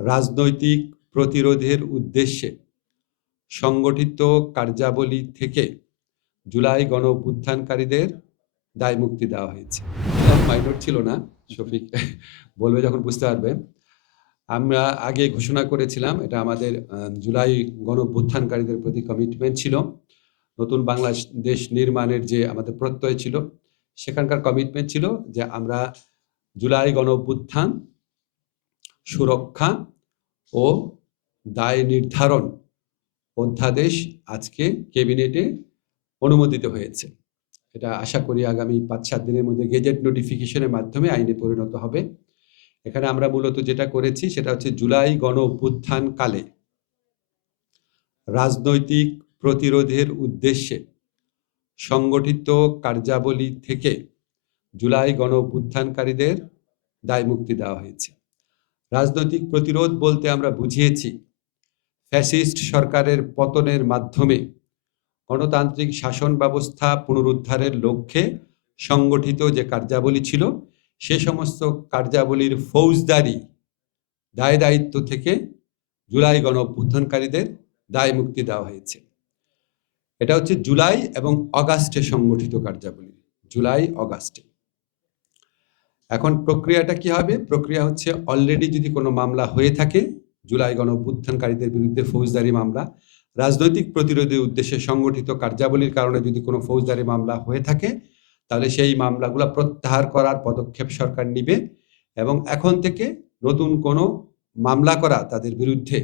রাজনৈতিক প্রতিরোধের উদ্দেশ্যে সংগঠিত কার্যাবলী থেকে জুলাই গণঅভ্যুত্থানকারীদের দায়মুক্তি দেওয়া হয়েছে। মাইনর ছিল না, শফিক বলবে যখন বুঝতে পারবে। আমরা আগে ঘোষণা করেছিলাম, এটা আমাদের জুলাই গণঅভ্যুত্থানকারীদের প্রতি কমিটমেন্ট ছিল। নতুন বাংলাদেশ নির্মাণের যে আমাদের প্রত্যয় ছিল, সেখানকার কমিটমেন্ট ছিল যে আমরা জুলাই গণঅভ্যুত্থান সুরক্ষা ও দায় নির্ধারণ অধ্যাদেশ আজকে ক্যাবিনেটে অনুমোদিত হয়েছে। এটা আশা করি আগামী 5-7 দিনের মধ্যে গেজেট নোটিফিকেশনের মাধ্যমে আইনে পরিণত হবে। এখানে আমরা মূলত যেটা করেছি সেটা হচ্ছে জুলাই গণ অভ্যুত্থান কালে রাজনৈতিক প্রতিরোধের উদ্দেশ্যে সংগঠিত কার্যাবলী থেকে জুলাই গণ অভ্যুত্থানকারীদের দায়মুক্তি দেওয়া হয়েছে। রাজনৈতিক প্রতিরোধ বলতে আমরা বুঝিয়েছি ফ্যাসিস্ট সরকারের পতনের মাধ্যমে গণতান্ত্রিক শাসন ব্যবস্থা পুনরুদ্ধারের লক্ষ্যে সংগঠিত যে কার্যাবলী ছিল, সে সমস্ত কার্যাবলীর ফৌজদারি দায় দায়িত্ব থেকে জুলাই গণ অভ্যুত্থানকারীদের দায় মুক্তি দেওয়া হয়েছে। এটা হচ্ছে জুলাই এবং অগাস্টে সংগঠিত কার্যাবলী, জুলাই অগাস্টে। এখন প্রক্রিয়াটা কি হবে? প্রক্রিয়া হচ্ছে অলরেডি যদি কোনো মামলা হয়ে থাকে জুলাই গণ অভ্যুত্থানকারীদের বিরুদ্ধে ফৌজদারি মামলা, রাজনৈতিক প্রতিরোধের উদ্দেশ্যে সংগঠিত কার্যাবলীর কারণে যদি কোনো ফৌজদারি মামলা হয়ে থাকে, তাহলে সেই মামলাগুলো প্রত্যাহার করার পদক্ষেপ সরকার নিবে এবং এখন থেকে নতুন কোনো মামলা করা তাদের বিরুদ্ধে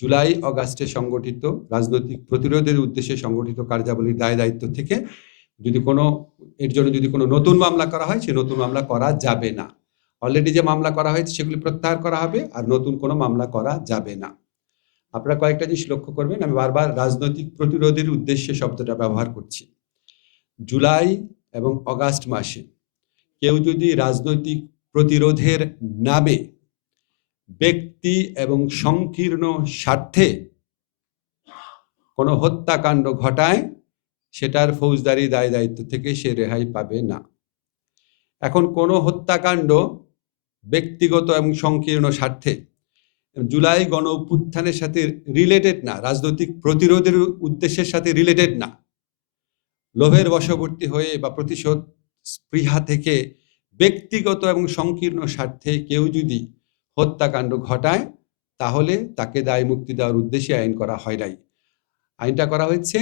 জুলাই অগাস্টে সংগঠিত রাজনৈতিক প্রতিরোধের উদ্দেশ্যে সংগঠিত কার্যাবলীর দায় দায়িত্ব থেকে এর জন্য যদি কোনো নতুন মামলা করা হয়, সে নতুন মামলা করা যাবে না। অলরেডি যে মামলা করা হয়েছে সেগুলি প্রত্যাহার করা হবে, আর নতুন কোনো মামলা করা যাবে না। আপনারা কয়েকটা জিনিস লক্ষ্য করবেন, আমি বারবার রাজনৈতিক প্রতিরোধের উদ্দেশ্যে শব্দটা ব্যবহার করছি। জুলাই এবং অগাস্ট মাসে কেউ যদি রাজনৈতিক প্রতিরোধের নামে ব্যক্তি এবং সংকীর্ণ স্বার্থে কোনো হত্যাকাণ্ড ঘটায়, সেটার ফৌজদারি দায় দায়িত্ব থেকে সে রেহাই পাবে না। এখন কোনো হত্যাকাণ্ড ব্যক্তিগত এবং সংকীর্ণ স্বার্থে জুলাই গণ অভ্যুত্থানের সাথে রিলেটেড না, রাজনৈতিক প্রতিরোধের উদ্দেশ্যের সাথে রিলেটেড না, লোভের বশবর্তী হয়ে বা প্রতিশোধ স্পৃহা থেকে ব্যক্তিগত এবং সংকীর্ণ স্বার্থে কেউ যদি হত্যাকাণ্ড ঘটায়, তাহলে তাকে দায় মুক্তি দেওয়ার উদ্দেশ্যে আইন করা হয় নাই। আইনটা করা হয়েছে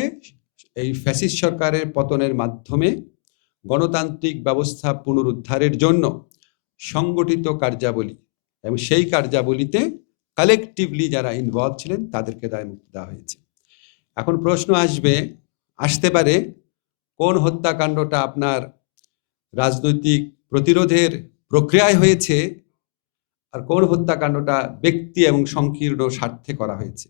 এই ফ্যাসিস্ট সরকারের পতনের মাধ্যমে গণতান্ত্রিক ব্যবস্থা পুনরুদ্ধারের জন্য সংগঠিত কার্যাবলী, এবং সেই কার্যাবলীতে কালেকটিভলি যারা ইনভলভ ছিলেন তাদেরকে দায় মুক্তি দেওয়া হয়েছে। এখন প্রশ্ন আসতে পারে, কোন হত্যাকাণ্ডটা আপনার রাজনৈতিক প্রতিরোধের প্রক্রিয়ায় হয়েছে আর কোন হত্যাকাণ্ডটা ব্যক্তি এবং সংকীর্ণ স্বার্থে করা হয়েছে।